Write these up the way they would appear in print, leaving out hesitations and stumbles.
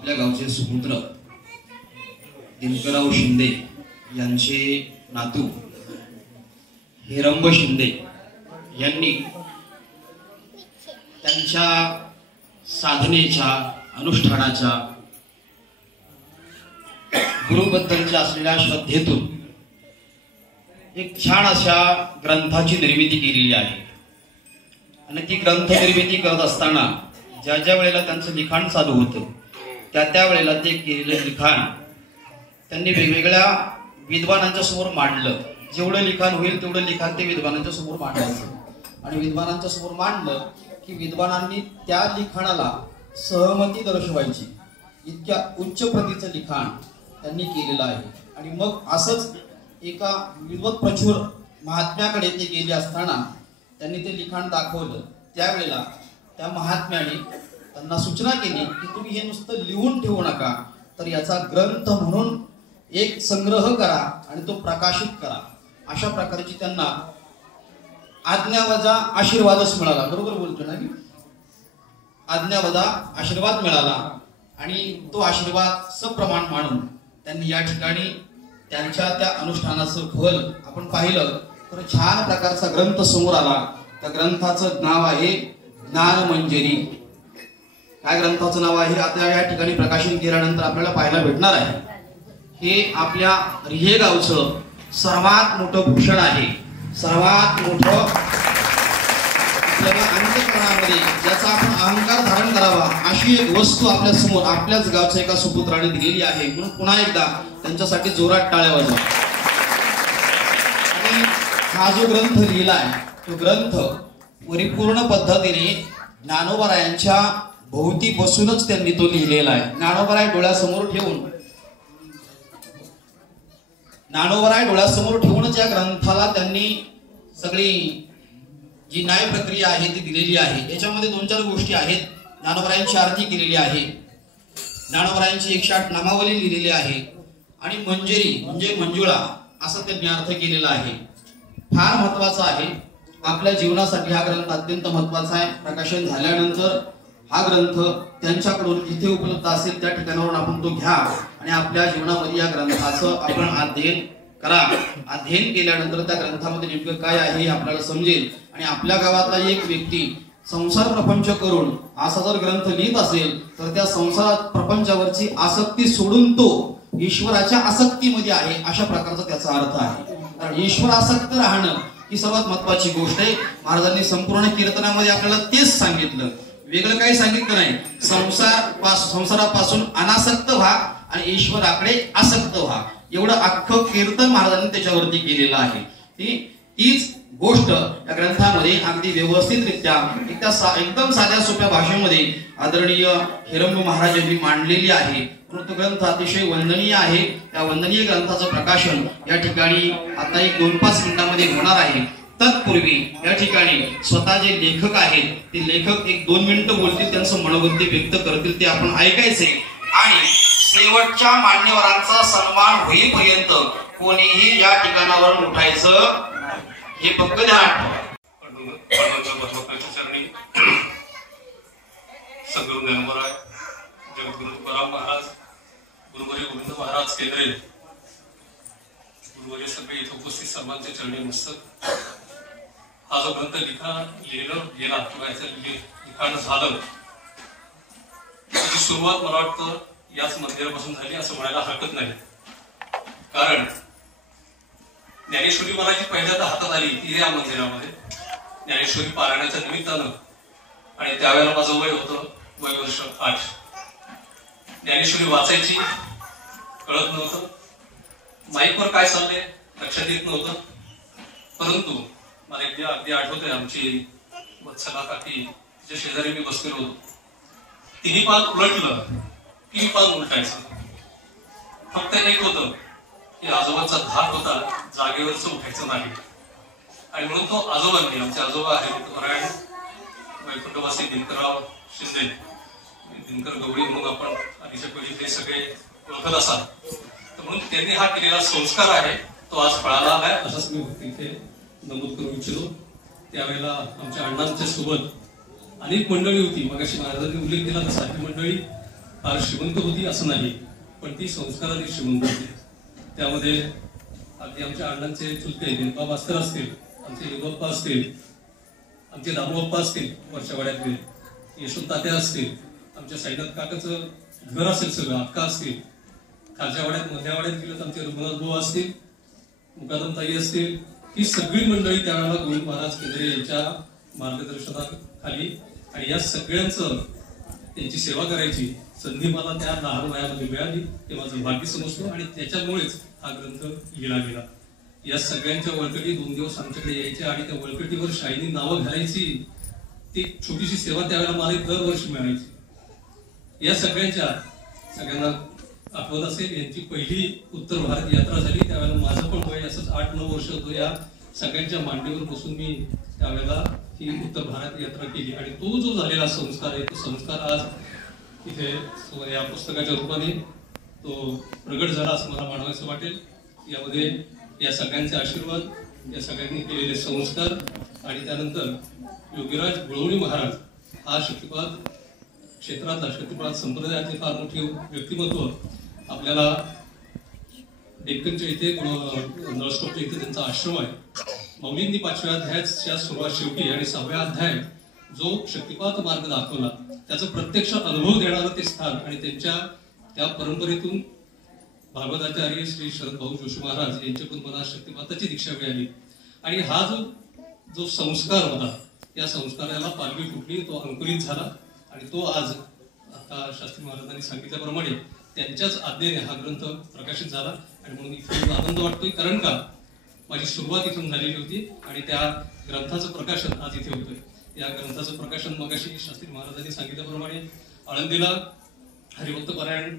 आपल्या गावचे सुपुत्र दिनकरराव शिंदे यांचे नातू हिरंब शिंदे यांनी त्यांच्या साधनेच्या अनुष्ठानाच्या गुरुबद्दलच्या असलेल्या श्रद्धेतून एक छान अशा ग्रंथाची निर्मिती केलेली आहे। आणि ती ग्रंथ निर्मिती करत असताना ज्या ज्या वेळेला त्यांचं लिखाण चालू होतं त्या वेळेला ते केलेलं लिखाण त्यांनी वेगवेगळ्या विद्वानांच्या समोर मांडलं। जेवढं लिखाण होईल तेवढं लिखाण ते विद्वानांच्या समोर मांडायचं आणि विद्वानांच्या समोर मांडलं की विद्वानांनी त्या लिखाणाला सहमती दर्शवायची, इतक्या उच्च प्रतीचं लिखाण त्यांनी केलेलं आहे। आणि मग असंच एका विद्वत प्रचुर महात्म्याकडे ते गेले असताना त्यांनी ते लिखाण दाखवलं। त्यावेळेला त्या महात्म्याने त्यांना सूचना केली की तुम्ही हे नुसतं लिहून ठेवू नका, तर याचा ग्रंथ म्हणून एक संग्रह करा आणि तो प्रकाशित करा। अशा प्रकारची त्यांना आज्ञावजा आशीर्वादच मिळाला। बरोबर बोलतो ना मी? आज्ञावजा आशीर्वाद मिळाला आणि तो आशीर्वाद सप्रमाण मानून त्यांनी या ठिकाणी त्यांच्या त्या अनुष्ठानाचं फल आपण पाहिलं तर छान प्रकारचा ग्रंथ समोर आला। त्या ग्रंथाचं नाव आहे ज्ञानमंजरी। काय ग्रंथाचं नाव आहे आता या ठिकाणी प्रकाशन केल्यानंतर आपल्याला पाहायला भेटणार आहे। हे आपल्या रिहे गावचं सर्वात मोठं भूषण आहे, सर्वात मोठं आपल्याला अंतःकरणामध्ये ज्याचा आपण अहंकार धारण करावा अशी एक वस्तू आपल्या समोर आपल्याच गावच्या एका सुपुत्राने दिलेली आहे। म्हणून पुन्हा एकदा त्यांच्यासाठी जोरात टाळ्या वाजवा। आणि हा जो ग्रंथ लिहिलाय तो ग्रंथ परिपूर्ण पद्धतीने ज्ञानोबारायांच्या भोवती बसूनच त्यांनी तो लिहिलेला आहे। ज्ञानोबाराय डोळ्यासमोर ठेवूनच या ग्रंथाला त्यांनी सगळी जी न्याय प्रक्रिया आहे ती दिलेली आहे। याच्यामध्ये 2-4 गोष्टी आहेत। ज्ञानोबारायांची आरती केलेली आहे, ज्ञानोबारायांची 108 नामावली लिहिलेली आहे आणि मंजरी म्हणजे मंजुळा असं त्यांनी अर्थ केलेला आहे। फार महत्वाचा आहे आपल्या जीवनासाठी हा ग्रंथ, अत्यंत महत्वाचा आहे। प्रकाशन झाल्यानंतर हा ग्रंथ त्यांच्याकडून जिथे उपलब्ध असेल त्या ठिकाणावरून आपण तो घ्या आणि आपल्या जीवनामध्ये या ग्रंथाचं आपण अध्ययन करा। अध्ययन केल्यानंतर त्या ग्रंथामध्ये नेमकं काय आहे हे आपल्याला समजेल आणि आपल्या गावातला एक व्यक्ती संसार प्रपंच करून असा जर ग्रंथ लिहित असेल तर त्या संसार प्रपंचावरची आसक्ती सोडून तो ईश्वराच्या आसक्तीमध्ये आहे अशा प्रकारचा त्याचा अर्थ आहे। कारण ईश्वर आसक्त राहणं ही सर्वात महत्वाची गोष्ट आहे। महाराजांनी संपूर्ण कीर्तनामध्ये आपल्याला तेच सांगितलं, वेगळं काही सांगितलं नाही। संसारापासून अनासक्त व्हा आणि ईश्वराकडे आसक्त व्हा, एवढं अख्खं कीर्तन महाराजांनी त्याच्यावरती केलेलं आहे। तीच गोष्ट या ग्रंथामध्ये अगदी व्यवस्थितरित्या एकदम साध्या सोप्या भाषेमध्ये आदरणीय हिरंब महाराज यांनी मांडलेली आहे। तो ग्रंथ अतिशय वंदनीय आहे। त्या वंदनीय ग्रंथाचं प्रकाशन या ठिकाणी आता 1-2-5 मिनिटांमध्ये होणार आहे। तत्पूर्वी या ठिकाणी स्वतः जे लेखक आहेत ते लेखक 1-2 मिनिटं बोलतील, त्यांचं मनोगत व्यक्त करतील, ते आपण ऐकायचे आणि शेवटच्या मान्यवरांचा सन्मान होईपर्यंत कोणीही या ठिकाणावर उठायचं हे फक्त ध्यान चरणी सद्गुरु ज्ञानोबराय, जगद्गुरु तुकाराम महाराज, गुरुवर्य गोविंद महाराज केंद्रे, गुरुवर्य सगळे इथे उपस्थित सर्वांच्या चरणी मस्तक। हा जो ग्रंथ लिहिलं गेला किंवा याचं लिखाण झालं त्याची सुरुवात मला वाटतं याच मंदिरापासून झाली असं म्हणायला हरकत नाही। कारण ज्ञानेश्वरी मला जी पहिल्यांदा हातात आली ती या मंदिरामध्ये ज्ञानेश्वरी पारायणाच्या निमित्तानं, आणि त्यावेळेला माझं वय होतं वर्ष 8। ज्ञानेश्वरी वाचायची कळत नव्हतं, माईकवर काय चाललंय लक्षात येत नव्हतं, परंतु मला एकदा अगदी आठवतंय आमची वत्सला काकी तिच्या शेजारी मी बसलेलो होतो, तिन्ही पान उलटलं की पान उलटायचं। फक्त एक होतं की आजोबांचा धाक होता, जागेवरच उठायचं नाही। आणि म्हणून तो आजोबांनी, आमचे आजोबा हरिनारायण वैकुंठवासी दिनकरराव शिंदे, दिनकर गवळी म्हणून आपण आधीच्या पिढीतले सगळे ओळखत असाल, तर म्हणून त्यांनी हा केलेला संस्कार आहे तो आज फळाला आलाय असंच मी इथे नमूद करू इच्छितो। त्यावेळेला आमच्या अण्णांच्या सोबत अनेक मंडळी होती, मगाशी महाराजांनी उल्लेख केला तसा ही मंडळी फार श्रीमंत होती असं नाही, पण ती संस्काराने श्रीमंत होती. त्यामध्ये अगदी आमच्या अण्णांचे चुलते दिनबा मास्तर असतील, आमचे युगप्पा असतील, आमचे दामोबाप्पा असतील, वर्षावाड्यातले यशवंत तात्या असतील, आमच्या साईनाथ काकाचं घर असेल, सगळं अक्का असतील, खालच्या वाड्यात मधल्या वाड्यात गेलं तर आमचे रघुनाथ भाऊ असतील, मुकादम ताई असतील, ही सगळी मंडळी त्यावेळेला गोविंद महाराज केंद्रे यांच्या मार्गदर्शनाखाली, आणि या सगळ्यांचं त्यांची सेवा करायची संधी मला त्या लहान वयामध्ये मिळाली. ते माझं भाग्य समजतो आणि त्याच्यामुळेच हा ग्रंथ लिहिला गेला. या सगळ्यांच्या वळकटी 2 दिवस आमच्याकडे यायच्या आणि त्या वळकटीवर शाईनी नावं घालायची. ती छोटीशी सेवा त्यावेळेला मला दरवर्षी मिळायची. या सगळ्यांना आठवत असेल, यांची पहिली उत्तर भारत यात्रा झाली त्यावेळेला माझं पण वय असंच 8-9 वर्ष होतं. या सगळ्यांच्या मांडीवर बसून मी त्यावेळेला ही उत्तर भारत यात्रा केली आणि तो जो झालेला संस्कार आहे, तो संस्कार आज इथे या पुस्तकाच्या रूपाने तो प्रगट झाला असं मला मानवायचं वाटेल. यामध्ये या सगळ्यांचे आशीर्वाद, या सगळ्यांनी केलेले संस्कार आणि त्यानंतर योगीराज गुळवणी महाराज हा शक्तिपात क्षेत्रातला, शक्तिपात संप्रदायातले फार मोठे व्यक्तिमत्व आपल्याला डेक्कनच्या इथे नळस्टॉपच्या इथे त्यांचा आश्रम आहे. मौलींनी 5व्या अध्यायाच्या सुरुवात शेवटी आणि 6व्या अध्याय जो शक्तिपात मार्ग दाखवला त्याचा प्रत्यक्ष अनुभव देणारं ते स्थान आणि त्यांच्या त्या परंपरेतून भागवताचार्य श्री शरद भाऊ जोशी महाराज यांच्याकडून मला शक्तिपाताची दीक्षा मिळाली. आणि हा जो संस्कार होता, या संस्काराला पालवी फुटली, तो अंकुरित झाला आणि तो आज आता शास्त्री महाराजांनी सांगितल्याप्रमाणे त्यांच्याच आज्ञेने हा ग्रंथ प्रकाशित झाला. आणि म्हणून इथे आनंद वाटतोय, कारण का माझी सुरुवात इथून झालेली होती आणि त्या ग्रंथाचं प्रकाशन आज इथे होतंय. या ग्रंथाचं प्रकाशन मगाशी शास्त्री महाराजांनी सांगितल्याप्रमाणे आळंदीला हरिभक्त पारायण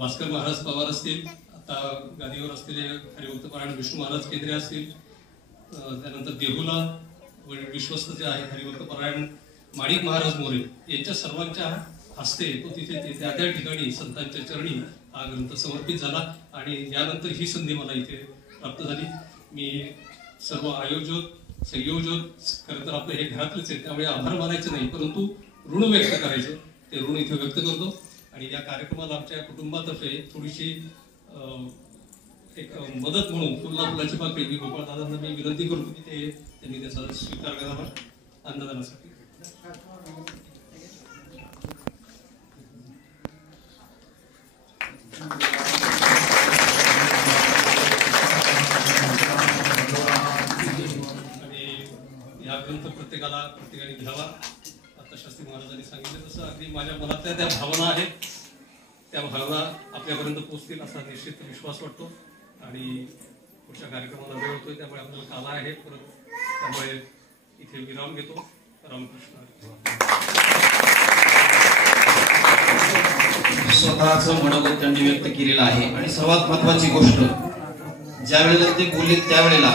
भास्कर महाराज पवार असतील, आता गादीवर असलेले हरिभक्त पारायण विष्णू महाराज केंद्रे असतील, त्यानंतर देहूला विश्वस्त जे आहे हरिभक्त पारायण माणिक महाराज मोरे, यांच्या सर्वांच्या हस्ते तो तिथे त्या ठिकाणी संतांच्या चरणी हा ग्रंथ समर्पित झाला. आणि यानंतर ही संधी मला इथे प्राप्त झाली. मी सर्व आयोजक, संयोजक, खरं तर आपलं हे घरातलेच आहे त्यामुळे आभार मानायचं नाही, परंतु ऋण व्यक्त करायचं, ते ऋण इथे व्यक्त करतो. आणि या कार्यक्रमाला आमच्या कुटुंबातर्फे थोडीशी एक मदत म्हणून फुलाची पाकळी मी गोपाळ दादांना मी विनंती करतो की त्यांनी त्याचा स्वीकार करावा अन्नदानासाठी. आणि या ग्रंथ प्रत्येकाने घ्यावा. आता शास्त्री महाराजांनी सांगितलं तसं अगदी माझ्या मनातल्या त्या भावना आहेत, त्या भावना आपल्यापर्यंत पोहोचतील असा निश्चित विश्वास वाटतो. आणि पुढच्या कार्यक्रमाला वेळ होतोय त्यामुळे आपल्याला काला आहे परत, त्यामुळे इथे विराम घेतो. रामकृष्ण. स्वतःचं मनोगत त्यांनी व्यक्त केलेलं आहे. आणि सर्वात महत्वाची गोष्ट, ज्या वेळेला ते बोलले त्यावेळेला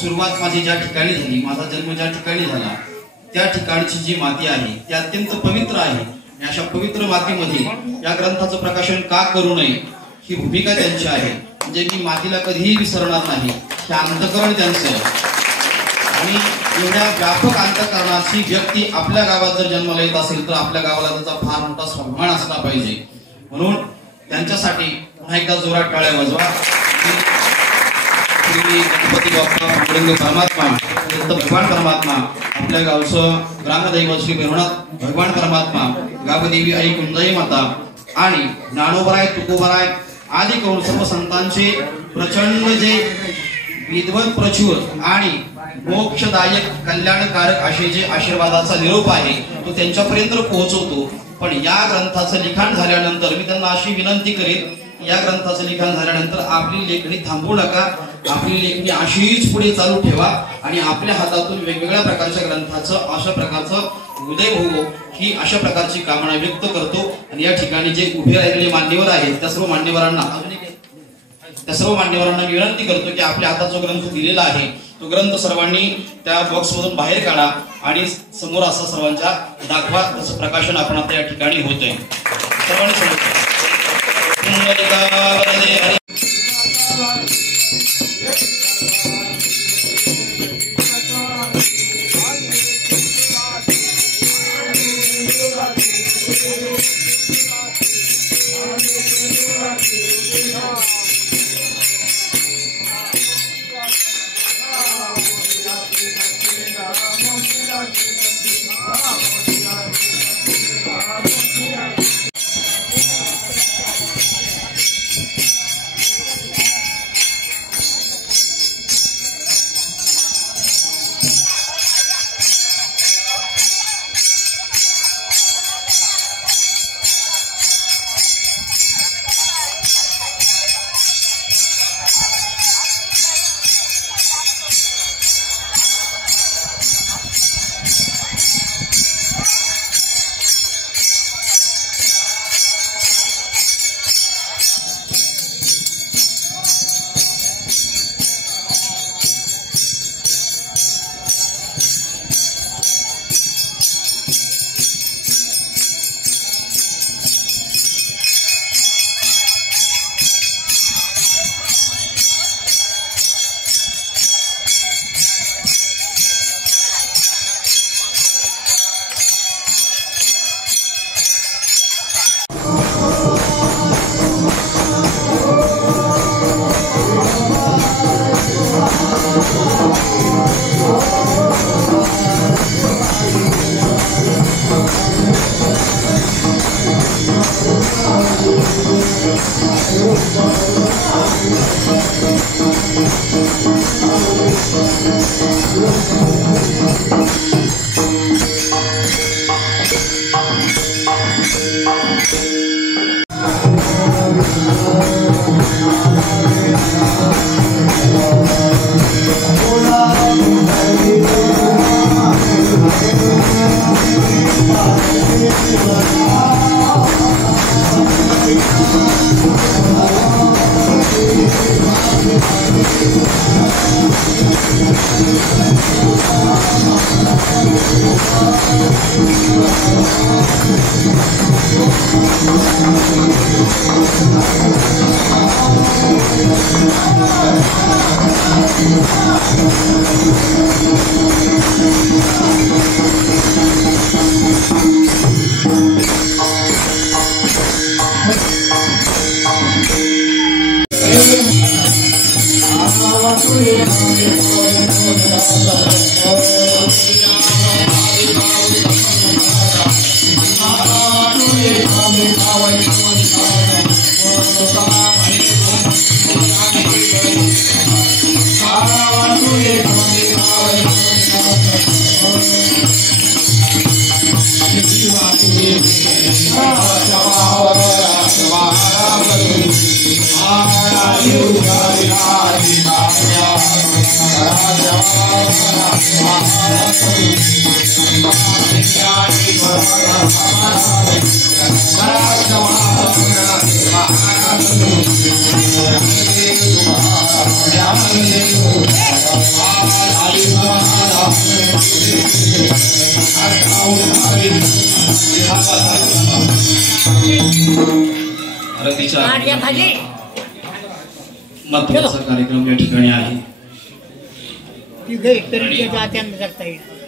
सुरुवात माझी ज्या ठिकाणी झाली, माझा जन्म ज्या ठिकाणी झाला त्या ठिकाणची जी माती आहे ती अत्यंत पवित्र आहे. आणि अशा पवित्र मातीमध्ये या ग्रंथाचं प्रकाशन का करू नये ही भूमिका त्यांची आहे. म्हणजे मी मातीला कधीही विसरणार नाही, हे अंतःकरण त्यांचं. आणि एवढ्या व्यापक अंतःकरणाची व्यक्ती आपल्या गावात जर जन्माला येत असेल तर आपल्या गावाला त्याचा फार मोठा स्वाभिमान असला पाहिजे. म्हणून त्यांच्यासाठी पुन्हा एकदा जोरात टाळ्या वाजवा. गणपती बाप्पा पांडुरंग परमात्मा, भगवान परमात्मा, आपल्या गावचं ग्रामदैवत श्री भैरवनाथ भगवान परमात्मा, गावदेवी आई कुंजाई माता आणि ज्ञानोबराय, तुकोबराय आदी करून सर्व संतांचे प्रचंड जे विद्वत, प्रचुर आणि मोक्षदायक, कल्याणकारक असे जे आशीर्वादाचा निरोप आहे तो त्यांच्यापर्यंत पोहोचवतो. पण या ग्रंथाचं लिखाण झाल्यानंतर मी त्यांना अशी विनंती करेन, या ग्रंथाचं लिखाण झाल्यानंतर आपली लेखणी थांबवू नका, आपली लेखणी अशीच पुढे चालू ठेवा आणि आपल्या हातातून वेगवेगळ्या प्रकारच्या ग्रंथाचं अशा प्रकारचं उदय होवो ही अशा प्रकारची कामना व्यक्त करतो. आणि या ठिकाणी जे उभे राहिलेले मान्यवर आहेत त्या सर्व मान्यवरांना विनंती करतो की आपल्या हातात जो ग्रंथ दिलेला आहे तो ग्रंथ सर्वांनी त्या बॉक्स मधून बाहेर काढा आणि समोर असं सर्वांच्या दाखवा. त्याचं प्रकाशन आपण आता या ठिकाणी होतंय. सर्वांनी महत्वाचा कार्यक्रम या ठिकाणी आहे. ती गई तरी जात्यांना करता येईल.